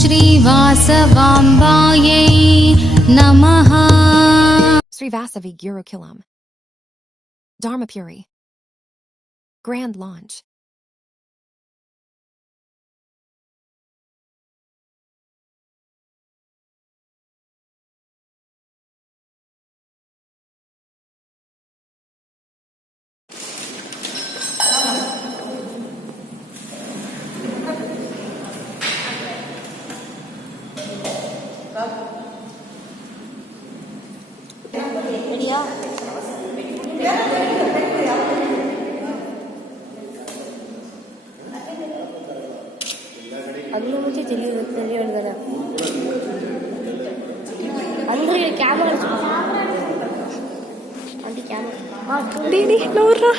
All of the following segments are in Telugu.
श्रीवासवाम्बायै नमः। Sri Vasavi Gurukulam, Dharmapuri, Grand Launch. అందులో నుంచి తెలియదు కదా అందరూ కెమెరా అంటే కెమెరా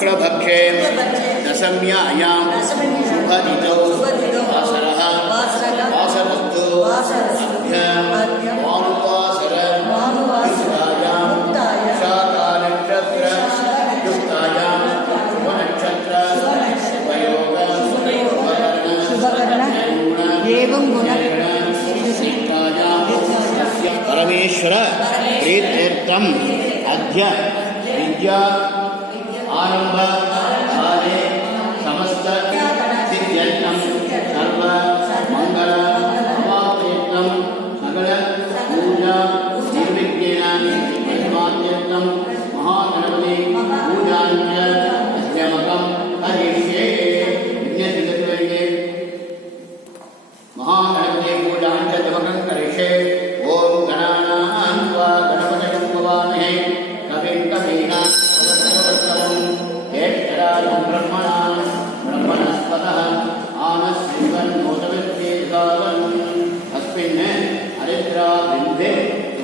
शुक्लपक्षे दशम्यायां शुभतिथौ वासरः वासरस्तु अद्य वानुवासर युक्तायां शाकानक्षत्र युक्तायां शुभनक्षत्र शुभयोग एवं परमेश्वर प्रीत्यर्थम अद्य विद्या आरंभ काले समस्त सिद्ध्यर्थम सर्व मंगल अवाप्त्यर्थम सकल पूजा निर्विघ्नेन महिमात्यर्थम महागणपति पूजाञ्च अस्यमकं हरिष्ये विघ्नसिद्धये महागणपति पूजाञ्च तमकं करिष्ये ओम गणानां त्वा गणपतिं भवामहे कविं कवीनां ब्रह्मणस्पतः आनस्यन्नोतविद्येकालम् अस्मिन् हरिद्राबिम्बे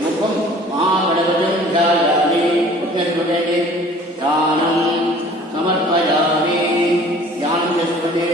मुखं महागणपतिं ध्यायामि उच्चस्वरे ध्यानं समर्पयामि ध्यानस्वरे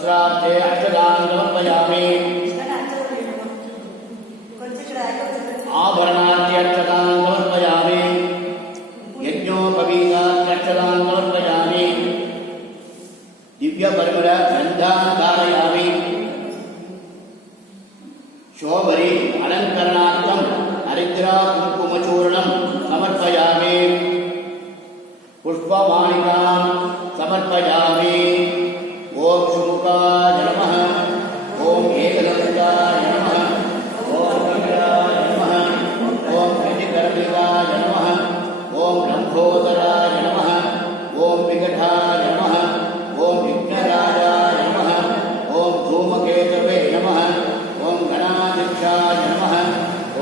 वस्त्रार्थे अष्टदानं समर्पयामि आभरणार्थे अष्टदानं समर्पयामि यज्ञोपवीतार्थे अष्टदानं समर्पयामि दिव्यपरिमल गन्धान् धारयामि शोभरि अलङ्करणार्थं हरिद्रा कुङ्कुमचूर्णं समर्पयामि पुष्पवाणिकां समर्पयामि ओम शुमुखाय नमः ओम एकदन्ताय नमः ओम विग्रहाय नमः ओम विधिकर्मिकाय नमः ओम लम्बोदराय नमः ओम विकटाय नमः ओम विघ्नराजाय नमः ओम धूमकेतवे नमः ओम गणाध्यक्षाय नमः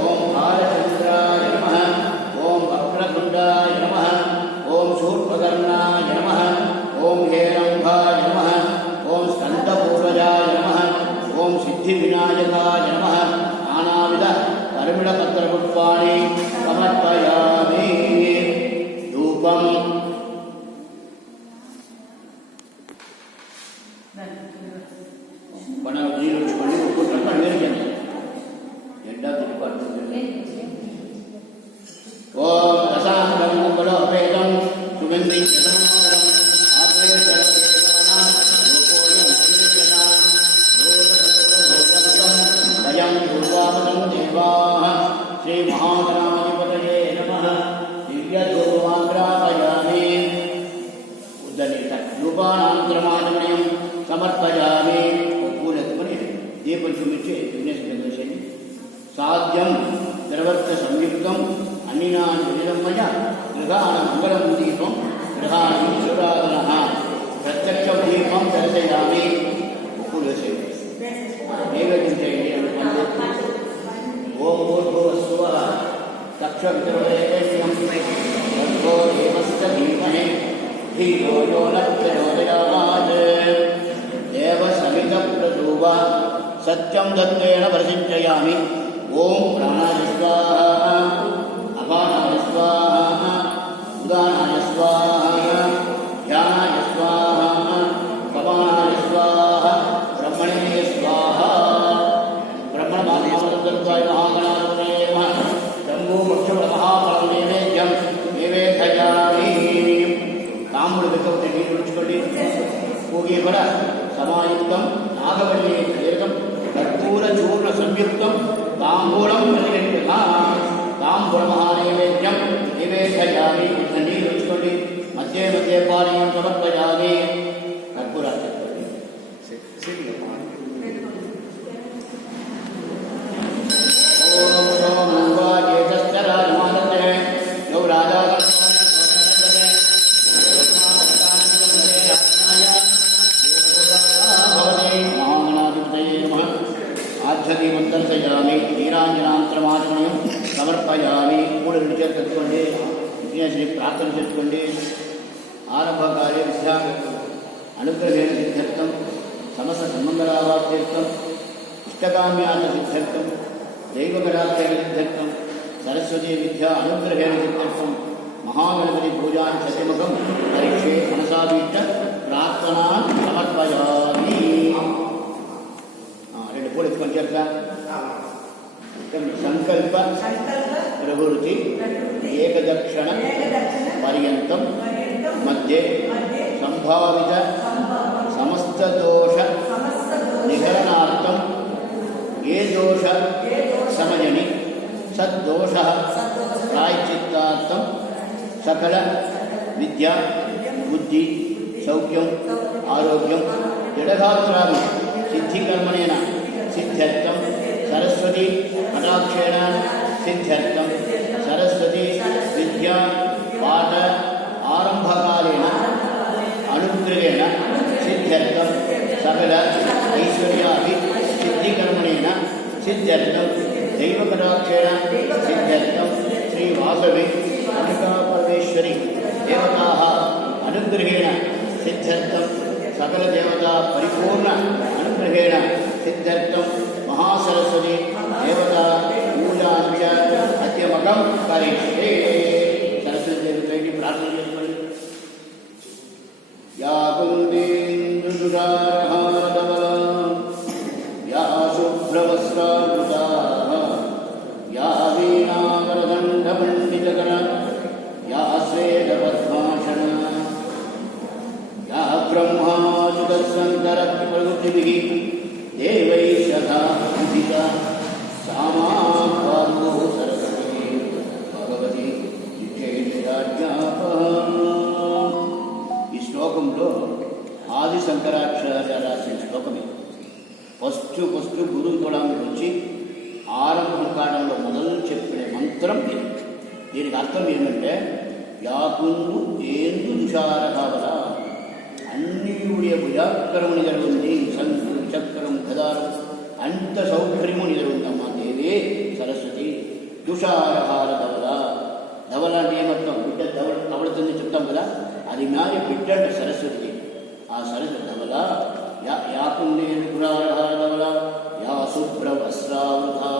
ओम बालचन्द्राय नमः ओम वक्रतुण्डाय नमः ओम शूर्पकर्णाय नमः ओम हेरम्भाय नमः ओम स्कन्दपूर्वजाय नमः ओम सिद्धिविनायकाय नमः नानाविध परिमलपत्रपुष्पाणि समर्पयामि धूपं ओम रसांगं मंगलोपेतं सुगन्धिं शतमानरं आप्रेतरदेवानां रूपोऽयं अमृतनां रूपसर्वभोगवतं भयं पूर्वापदं देवाः श्रीमहागणाधिपतये नमः दिव्यधूपमाग्रापयामि उदलित रूपाणान्तरमाचमनीयं समर्पयामि पूरत्मनि दीपशुमिचे विघ्नेश्वरदर्शने साध्यं द्रवत्वसंयुक्तम् अन्निनान् विदितं मया गृहाणमङ्गलं दीपं गृहाणीश्वराधनः प्रत्यक्षं दीपं दर्शयामि कुलसे नैवेद्यं ॐ भूर्भुवस्सुवः तक्षवितुर्वरेण्यं भर्गो देवस्य धीमहि धियो यो न प्रचोदयात् देवसमितप्रसूव सत्यं दत्तेन प्रसिञ्चयामि ॐ प्राणाय स्वाहा अपानाय स्वाहा उदानाय स्वाहा ध्यानाय स्वाहा पवनाय स्वाहा ब्रह्मणे स्वाहा ब्रह्मणमाध्यमसंदर्भाय महागणाधिपतये नमः शम्भुमक्षमहाफलं नैवेद्यं निवेदयामि ताम्बूलविकौटे नीरु उच्चुकोंडि पूगीफल समायुक्तं नागवल्ली दीर्घं कर्पूरचूर्ण संयुक्तं ताम्बूलं प्रतिगृह्णामि ताम्बूलमहानैवेद्यं निवेदयामि नीरु उच्चुकोंडि मध्ये मध्ये पानीयं समर्पयामि कर्पूरार्चनं ओम ओम वाजेतस्य राजमानते यो राजा आध्यात्मिकं दर्शयामि नीराञ्जनान्तरमाचमनीयं समर्पयामि मूढ कत्कोंडि विघ्नेश्वरी प्रार्थना चेसुकोंडि आरंभकार्य विद्या अनुग्रहेण सिद्ध्यर्थं समस्त सन्मङ्गलावाप्त्यर्थं इष्टकाम्यार्थ सिद्ध्यर्थं दैवकटाक्षेण सिद्ध्यर्थं सरस्वती विद्या अनुग्रहेण सिद्ध्यर्थं महागणपति पूजां सत्यमुखं परीक्षे मनसाभीष्ट प्रार्थना समर्पयामि రెండు పూలు ఎత్తుకొని చెప్తా సంకల్ప ప్రవృత్తి ఏకదక్షిణ పర్యంతం మధ్య సంభావిత సమస్త దోష నిహరణార్థం ఏ దోష సమజని సద్దోష ప్రాయశ్చిత్తార్థం సకల విద్య బుద్ధి సౌఖ్యం ఆరోగ్యం జడగాత్రాలు सिद्धिकर्मणेन सिद्ध्यर्थं सरस्वती कटाक्षेण सिद्ध्यर्थं सरस्वती विद्या पाठ आरंभकालेन अनुग्रहेण सिद्ध्यर्थं सकल ऐश्वर्याभि सिद्धिकर्मणेन सिद्ध्यर्थं दैवकटाक्षेण सिद्ध्यर्थं श्रीवासवी कनकापरमेश्वरी देवताः अनुग्रहेण सिद्ध्यर्थं सकल देवता परिपूर्ण अनुग्रहेण सिद्ध्यर्थं महासरस्वती देवता पूजाञ्च अद्यमकं करिष्ये सरस्वती देवतायै प्रार्थना చేసుకోండి या कुन्देन्दुदुराहारदव प्रकृतिभिः देवैः सदा पूजिता सामा पादो सरस्वती भगवती विशेषराज्ञापः. ఈ శ్లోకంలో ఆది శంకరాచార్య రాసిన శ్లోకమే. ఫస్ట్ గురువు కూడా వచ్చి ఆరంభ కాలంలో మొదలు చెప్పిన మంత్రం ఇది. దీనికి అర్థం ఏంటంటే యాకుందు ఏందు దుషారకావల అన్ని ఉడియ భుజాకరము నిజరుంది, శంఖు చక్రం గదారం అంత సౌకర్యము నిజరుందమ్మా దేవే సరస్వతి. దుషారహార ధవల, ధవల అంటే ఏమర్థం? బిడ్డ ధవళతుంది చెప్తాం కదా, అది మ్యాలి బిడ్డ అంటే సరస్వతి. ఆ సరస్వతి ధవల యాకుందేను గురారహార ధవల యా శుభ్ర వస్త్రావృతా.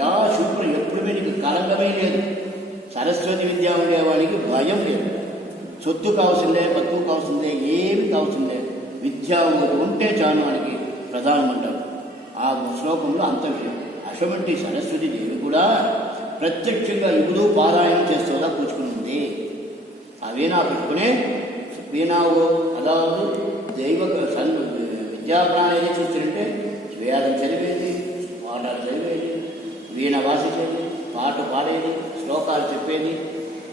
యా శుభ్ర ఎప్పుడుమే నీకు కలంగమే లేదు. సరస్వతి విద్య ఉండేవాడికి భయం లేదు. సొత్తు కావాల్సిందే, బతుకు కావాల్సిందే, ఏమి కావాల్సిందే, విద్యా ఉంటే చాలు వాడికి ప్రధానమంటారు. ఆ శ్లోకంలో అంత విషయం. అటువంటి సరస్వతి దేవి కూడా ప్రత్యక్షంగా ఇప్పుడు పారాయణం చేస్తూదా కూర్చుకుంది. ఆ వీణా పెట్టుకునే వీణావు అదావు దైవ విద్యాప్రాణం ఏది చూస్తుంటే వేదం చదివేది, పాఠాలు చదివేది, వీణ వాసించేది, పాట పాడేది, శ్లోకాలు చెప్పేది,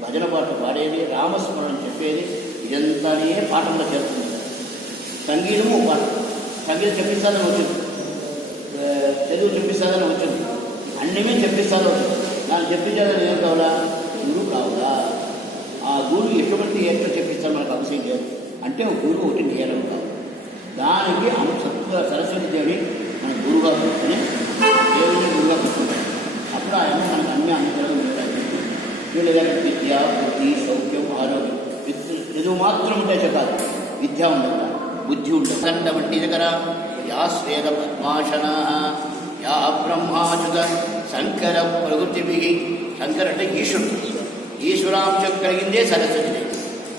భజన పాటలు పాడేది, రామస్మరణం చెప్పేది, ఇదంతానే పాఠంలో చేస్తుంది. సంగీతము పాట, సంగీతం చెప్పిస్తాదని వచ్చింది, చదువు చెప్పిస్తాదని వచ్చింది, అన్నమే చెప్పిస్తాను వచ్చింది. నాకు చెప్పించాలని ఏం కావాలా? గురువు కావాలా? ఆ గురువు ఎటువంటి ఎట్లా చెప్పిస్తాను మనకు అవసరం లేదు. అంటే గురువు ఒకటి నియమం కావాలి. దానికి సరస్వతి దేవి మన గురువుగా పెట్టుకుని దేవుని గురువుగా పెట్టుకుంటాం. అప్పుడు ఆయన మనకు అన్ని అనుగ్రహం ఉంటాయి. వీళ్ళ దగ్గర విద్య, బుద్ధి, సౌఖ్యం, ఆరోగ్యం, చదువు మాత్రం ఉంటే చెప్పాలి, విద్య ఉండదు, బుద్ధి ఉండదు. దండ వంటి దగ్గర యా స్వేద పద్మాసనా యా బ్రహ్మాచుత శంకర ప్రకృతిభి. శంకర అంటే ఈశ్వరుడు, ఈశ్వరాంశం కలిగిందే సరస్వతి దేవి.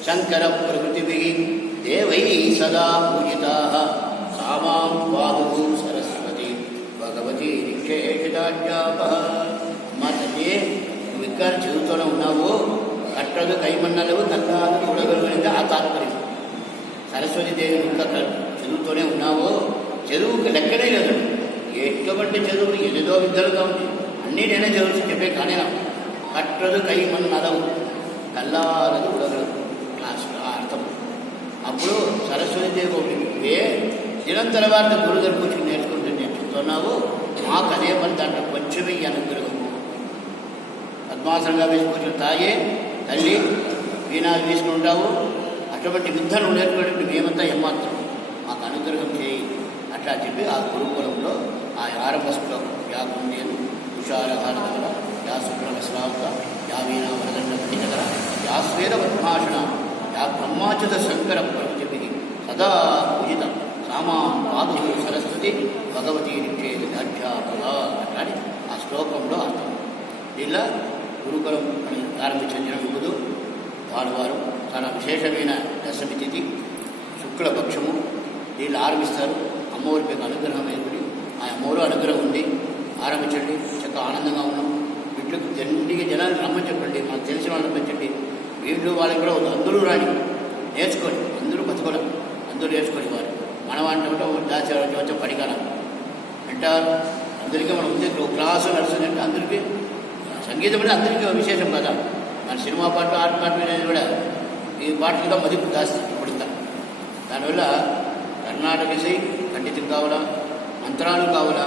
శంకర ప్రకృతిభి దేవై సదా పూజితా సామాం పాదు సరస్వతి భగవతి నిక్షేషితాజ్ఞాపః. అమ్మా తల్లి, నువ్వు ఇక్కడ చదువుతూనే ఉన్నావు, కట్టదు కైమన్నలు కన్నాదు చూడగలిగితే ఆ తాత్పర్యం. సరస్వతి దేవి ఇంకా చదువుతూనే ఉన్నావు, చదువుకు లెక్కనే లేదు. ఎటువంటి చదువులు ఎనిదో విద్యలుగా ఉంది, అన్నీ నేనే చదువుతూ చెప్పే కానీ కట్టదు కైమన్నలవు కల్లారదు చూడగలదు క్లాసులో అర్థం. అప్పుడు సరస్వతి దేవి ఒకటి దినం తర్వాత గురువు దగ్గర కూర్చొని నేర్చుకుంటున్నావు, మాకు అదే పని దాంట్లో కొంచెమే అనుగ్రహము. పద్మాసనంగా వేసుకొచ్చిన తాగే తల్లి వీణాలు వేసుకుంటావు, అటువంటి విద్యను నేర్చుకునేటువంటి మేమంతా ఏమాత్రం మాకు అనుగ్రహం చేయి అట్లా చెప్పి ఆ గురుకులంలో ఆ ఆరంభ శ్లోకం యా కుందేను తుషారహార దగ్గర యా శుభ్రవస్రావత యా వీణా వరదండ దగ్గర యా స్వేద పద్మాషణ యా బ్రహ్మాచుత శంకర ప్రకృతి సదా పూజిత సామా పాదు సరస్వతి భగవతి నిక్షేది అధ్యాపక అట్లాని ఆ శ్లోకంలో అర్థం. ఇలా గురుకులం అని ప్రారంభించిన జనముడు వారు చాలా విశేషమైన దశమి తిథి శుక్లపక్షము. దీన్ని ఆరంభిస్తారు. అమ్మవారి మీకు అనుగ్రహమైనది, ఆ అమ్మవారు అనుగ్రహం ఉంది, ఆరంభించండి. చక్కగా ఆనందంగా ఉన్నాం. వీటికి దండిగా జనాలు రమ్మని చెప్పండి, మనకు తెలిసిన వాళ్ళని పెంచండి. వీళ్ళు వాళ్ళకి కూడా అందరూ రాని నేర్చుకోండి, అందరూ బతకడం, అందరూ నేర్చుకోండి. వారు మనం అంటే దాచి పడికాలం అంటారు. అందరికీ మనం ఉంది క్లాసు నడుస్తుందంటే అందరికీ సంగీతం అంటే అందరికీ విశేషం కదా. మన సినిమా పాటలు, ఆట పాటలు అనేది కూడా ఈ పాటలుగా మదింపు దాస్తి పడుతాం. దానివల్ల కర్ణాటక ఇసై ఖండితం కావాలా, మంత్రాలు కావాలా,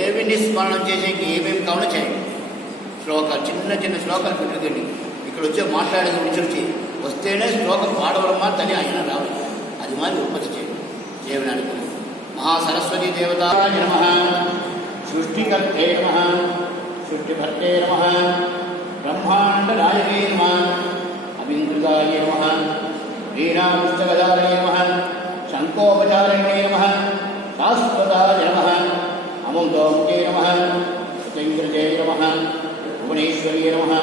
ఏమి నిస్మరణం చేసేకి ఏమేమి కావాలో చేయండి. శ్లోకాలు చిన్న చిన్న శ్లోకాలు పెట్టుకండి. ఇక్కడ వచ్చే మాట్లాడేది విచర్చి వస్తేనే శ్లోకం పాడవలమ్మా తల్లి ఆయన రావాలి. అది మాది ఉత్పత్తి చేయండి. దేవుని అనుకుని మహాసరస్వతీ దేవతాయ నమః, సృష్టికర్తే నమః, సృష్టిభర్తే నమః, బ్రహ్మాండనాయకే నమః, అభింకృతాయ నమః, వీణాపుస్తకదాయ నమః, శంకోపచారిణే నమః, శాశ్వతాయ నమః, అమృతోముఖే నమః, సత్యంకృతే నమః, భువనేశ్వర్యే నమః,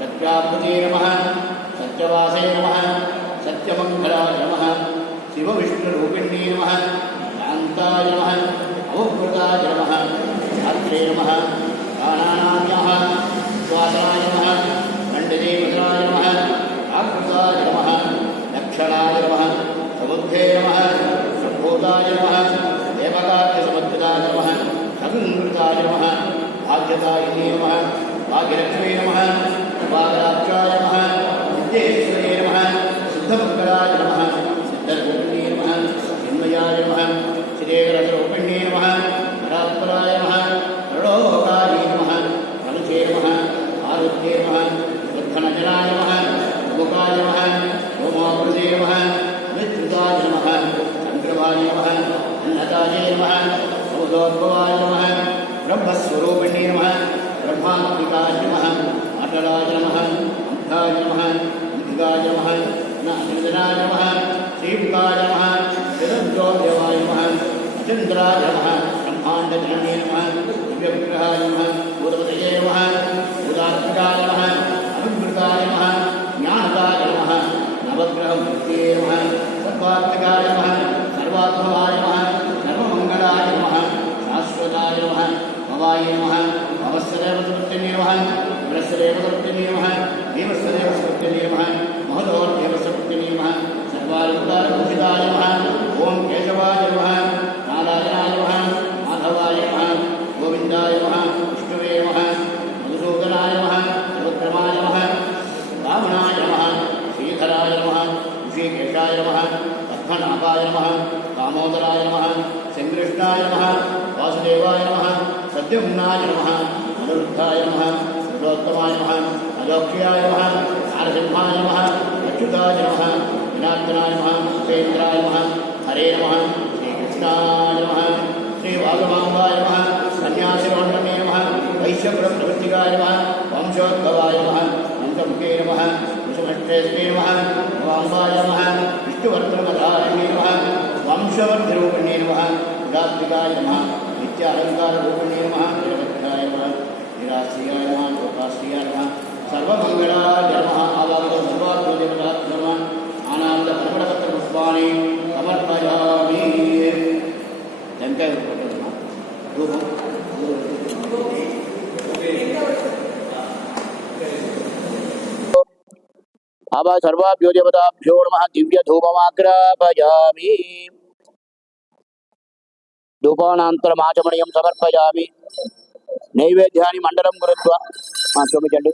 సత్యాత్మకే నమః, సత్యవాసే నమః, సత్యమంగళాయ నమః, శివవిష్ణురూపిణ్యే నమః, శాంతాయ నమః, అవహృతాయ నమః, ధాత్రే నమః, ప్రాణానాయ నమః, శ్వాసనాయ నమః, ఖండదేవతాయ నమః, ఆకృతాయ నమః, లక్షణాయ నమః, సముద్ధే నమః, సంభూతాయ महादेवतायै नमः भाग्यलक्ष्मी नमः भागराक्षाय नमः सिद्धेश्वरे नमः सिद्धमङ्गलाय नमः सिद्धरूपिणे नमः चिन्मयाय नमः श्रीरसरूपिणे नमः परात्पराय नमः प्रणोकाय नमः कलुषे नमः आरुध्ये नमः सद्घनजनाय नमः मुखाय नमः सोमाकृते नमः विद्युताय नमः चन्द्रमाय नमः अन्नदाय नमः सौदोद्भवाय नमः ब्रह्मस्वरूपिणे नमः ब्रह्मात्मिकाय नमः अटलाय नमः अंधाय नमः अंधिकाय नमः नागराय नमः श्रीमुखाय नमः जगद्योदेवाय नमः अचन्द्राय नमः ब्रह्माण्डजनने नमः दिव्यविग्रहाय नमः भूतपतये नमः भूतात्मिकाय नमः अनुग्रताय नमः ज्ञानदाय नमः नवग्रहमूर्तये नमः सर्वात्मिकाय नमः सर्वात्मकाय नमः सर्वमङ्गलाय नमः शाश्वताय नमः भवाय नमः भवस्सदेव सुकृत्यै नमः वरस्सदेव सुकृत्यै नमः देवस्सदेव सुकृत्यै नमः महदोर्देव सुकृत्यै नमः सर्वालङ्कारभूषिताय नमः ॐ केशवाय नमः नारायणाय नमः माधवाय नमः गोविन्दाय नमः विष्णवे नमः मधुसूदनाय नमः शिवक्रमाय नमः वामनाय नमः श्रीधराय नमः ऋषिकेशाय नमः पद्मनाभाय नमः दामोदराय नमः श्रीकृष्णाय नमः वासुदेवाय नमः सद्युम्नाय नमः अनिरुद्धाय नमः पुरुषोत्तमाय नमः अलोक्याय नमः नारसिंहाय नमः अच्युताय नमः विनायकाय नमः उपेन्द्राय नमः हरे नमः श्रीकृष्णाय नमः श्रीवागमाम्बाय नमः सन्यासिरोण्डमे नमः वैश्यप्रवृत्तिकाय नमः वंशोद्भवाय नमः नन्दमुखे नमः कुसुमश्रेष्ठे नमः वाम्बाय नमः विष्णुवर्धनमधारिणे नमः वंशवर्धिरूपिणे नमः उदात्मिकाय नमः नित्यालङ्काररूपिणे नमः निरवध्याय नमः निराश्रियाय नमः लोकाश्रियाय नमः सर्वमङ्गलाय नमः आवागतो सर्वात्मदेवताभ्यो नमः आनन्दप्रकटपत्रपुष्पाणि समर्पयामि टङ्काय धूपं आवा सर्वाभ्यो देवताभ्यो नमः दिव्यधूपमाग्रापयामि धूपानान्तरमाचमनीयं समर्पयामि नैवेद्यानि मण्डलं कृत्वा చూపించండి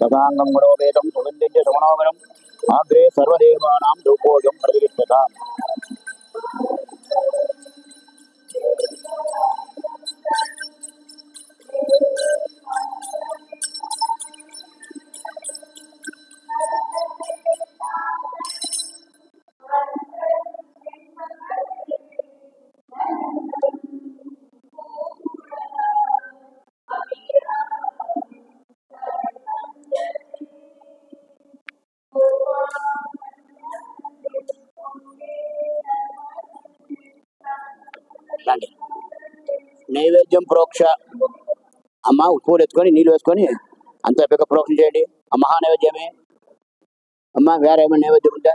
तथांगं गुणोपेतं सुगन्धिं च सुमनोहरम् आग्रे सर्वदेवानां धूपोऽयं प्रतिष्ठताम् నైవేద్యం ప్రోక్ష అమ్మ పూలు ఎత్తుకొని నీళ్ళు వేసుకొని అంత పెద్ద ప్రోక్షణ చేయండి ఆ మహా నైవేద్యమే అమ్మ వేరే ఏమైనా నైవేద్యం ఉంటే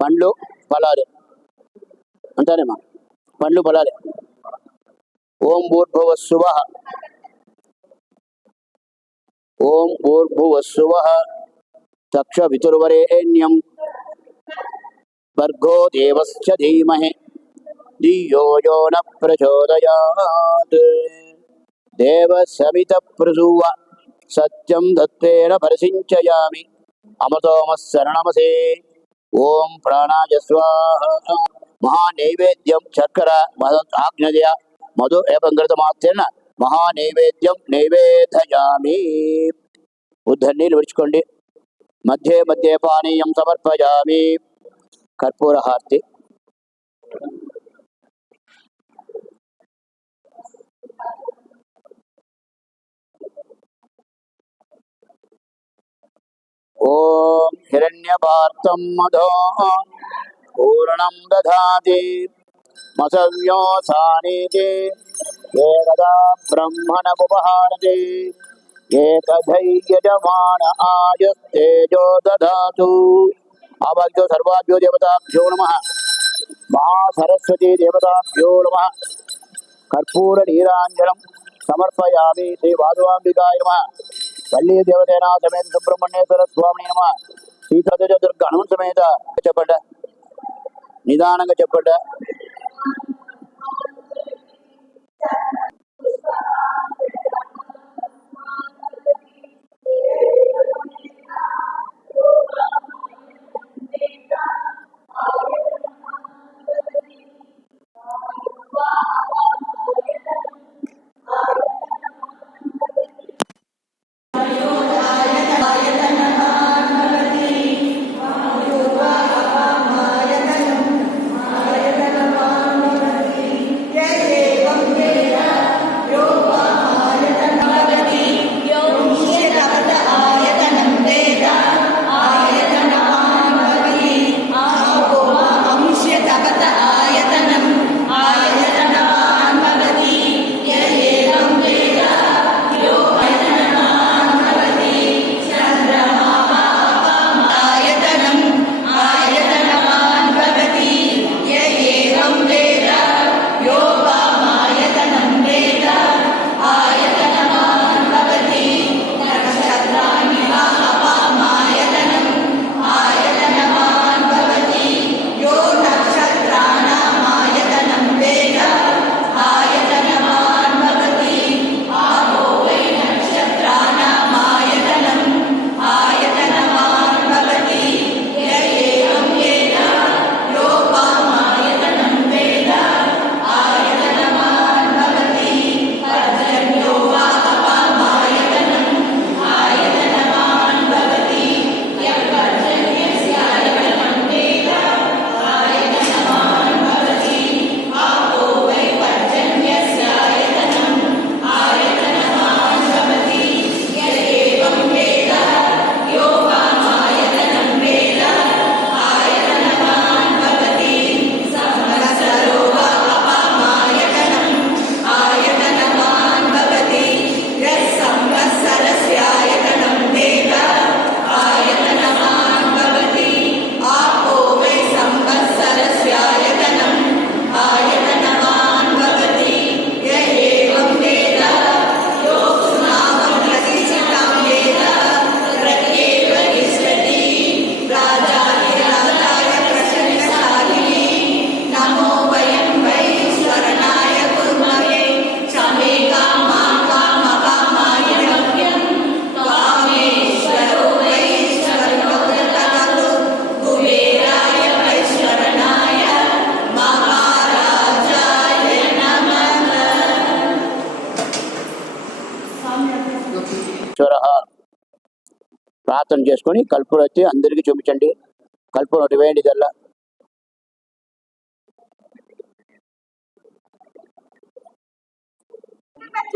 పండ్లు ఫలాలు అంటారేమ్మా పండ్లు ఫలాలే ఓం భూర్భువస్సువః ఓం భూర్భువస్సువః తక్షవితుర్వరేణ్యం భర్గో దేవస్య ధీమహి ధియో యో న ప్రచోదయాత్ దేవ సవిత ప్రసూవ సత్యం దత్తేన పరిసించయామి అమృతోమః శరణమసే ఓం ప్రాణాయ స్వాహ మహానైవేద్యం చక్కెర ఆజ్ఞయ మధు ఏకంగృతమాత్రేణ మహానైవేద్యం నైవేదయామి ఉద్ధరి నీళ్ళు విడుచుకోండి మధ్యే మధ్యే పానీయం సమర్పయామి కర్పూర హారతి ఓం హిరణ్యపాత్రం మధో పూర్ణం దధాతి మసవ్యోసానీతి ఏకదా బ్రహ్మణముపహారతి ఏకధైర్యజమాన ఆయుస్తేజో దధాతు ఆవాగ్యో సర్వాభ్యో దేవతాభ్యో నమః మహాసరస్వతీ దేవతాభ్యో నమః కర్పూర నీరాంజనం సమర్పయామి శ్రీ వాదువాంబికాయ నమః వల్లీ దేవసేనా సమేత సుబ్రహ్మణ్యేశ్వర స్వామి నమః సీతాదేవి దుర్గ హనుమన్ సమేత చెప్పండ నిదానంగా చెప్పండ ప్రార్థన చేసుకొని కల్పూరం వచ్చి అందరికీ చూపించండి. కల్పూరం ఒకటి వేయండి ఇదల్లా.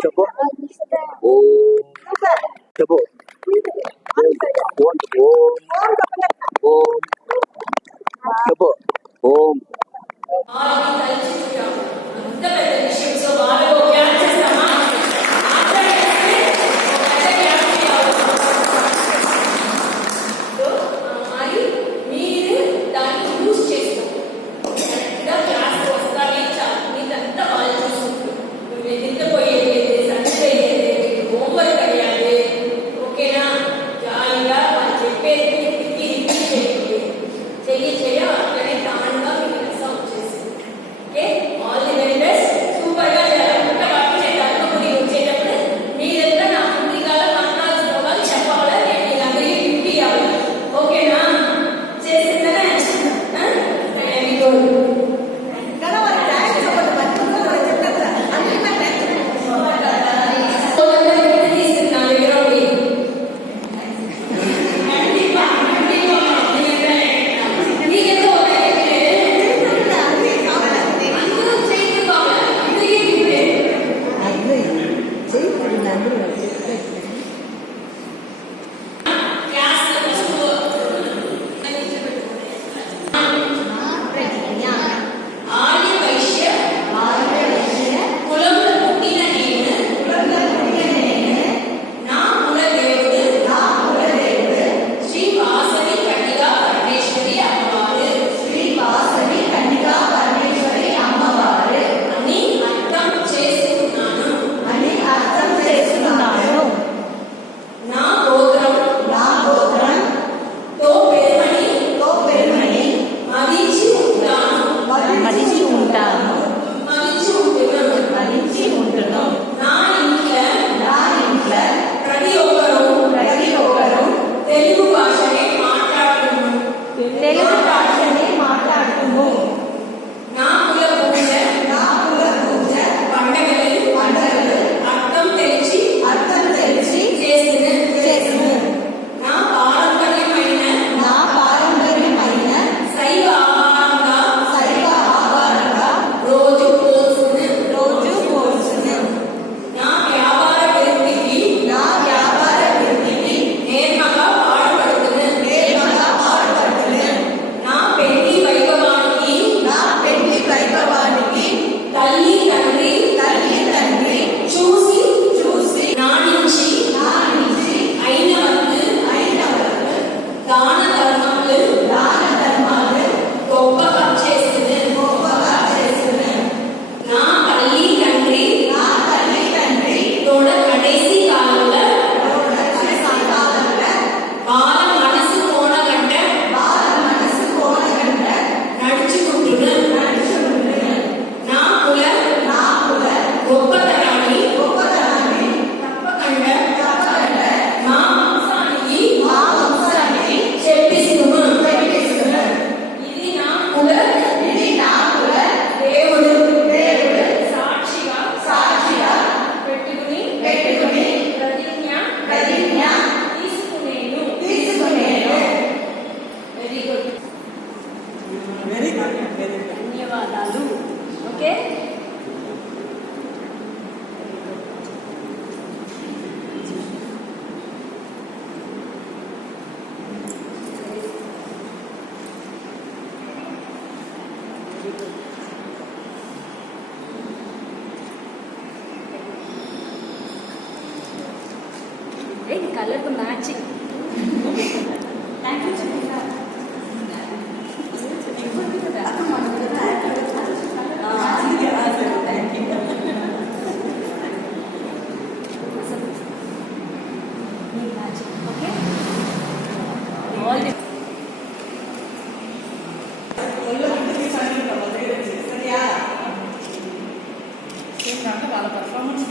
చెప్పు ఓం చెప్పు ఓం ఓం చెప్పు ఓం కలర్తో మ్యాచింగ్. వాళ్ళ పర్ఫార్మెన్స్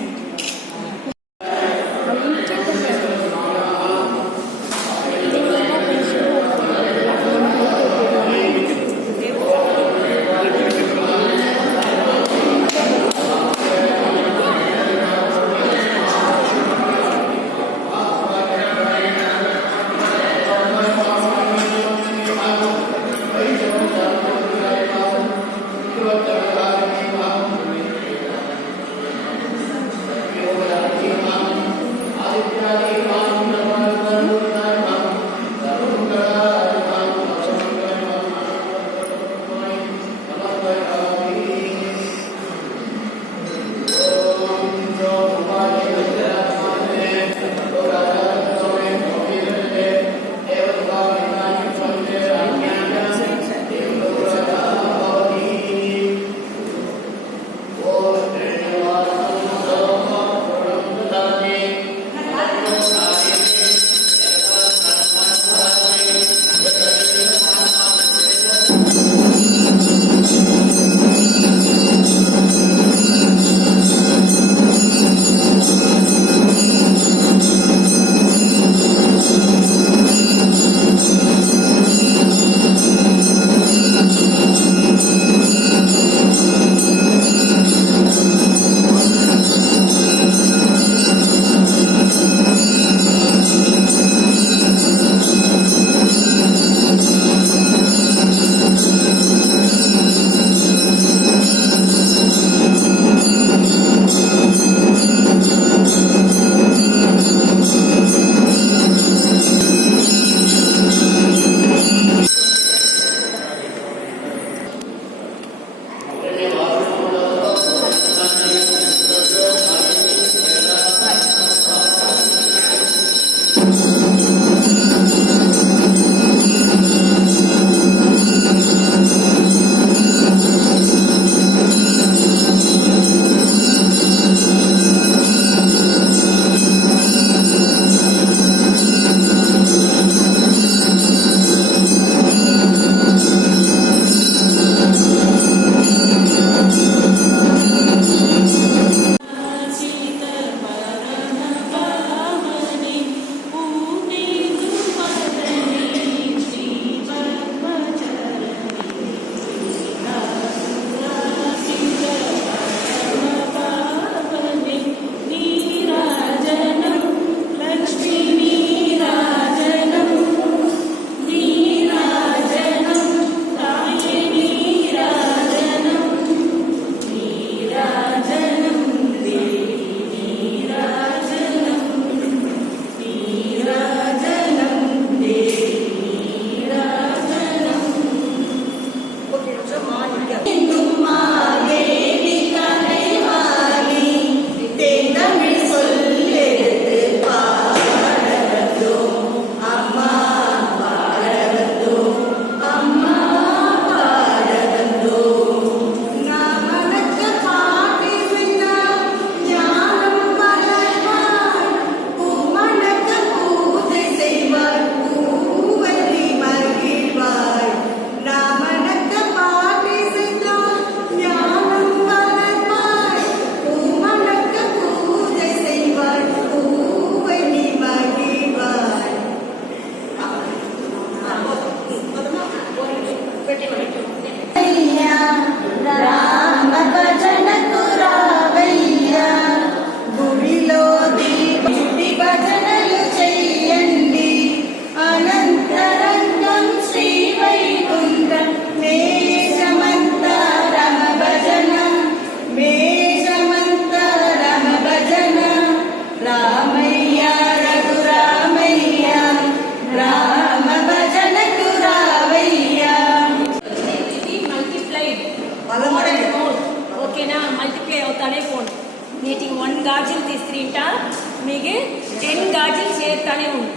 போய்த்தானே உண்டு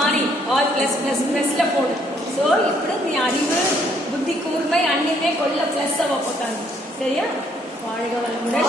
மாறி ஆல் ப்ளஸ் ப்ளஸ் ப்ளஸில் போடும். ஸோ இப்படி நீ அறிவு புத்தி கூர்மை அன்னிமே கொள்ள ப்ளஸ் அவ போட்டாங்க. சரியா? வாழ்க வளமுடன்.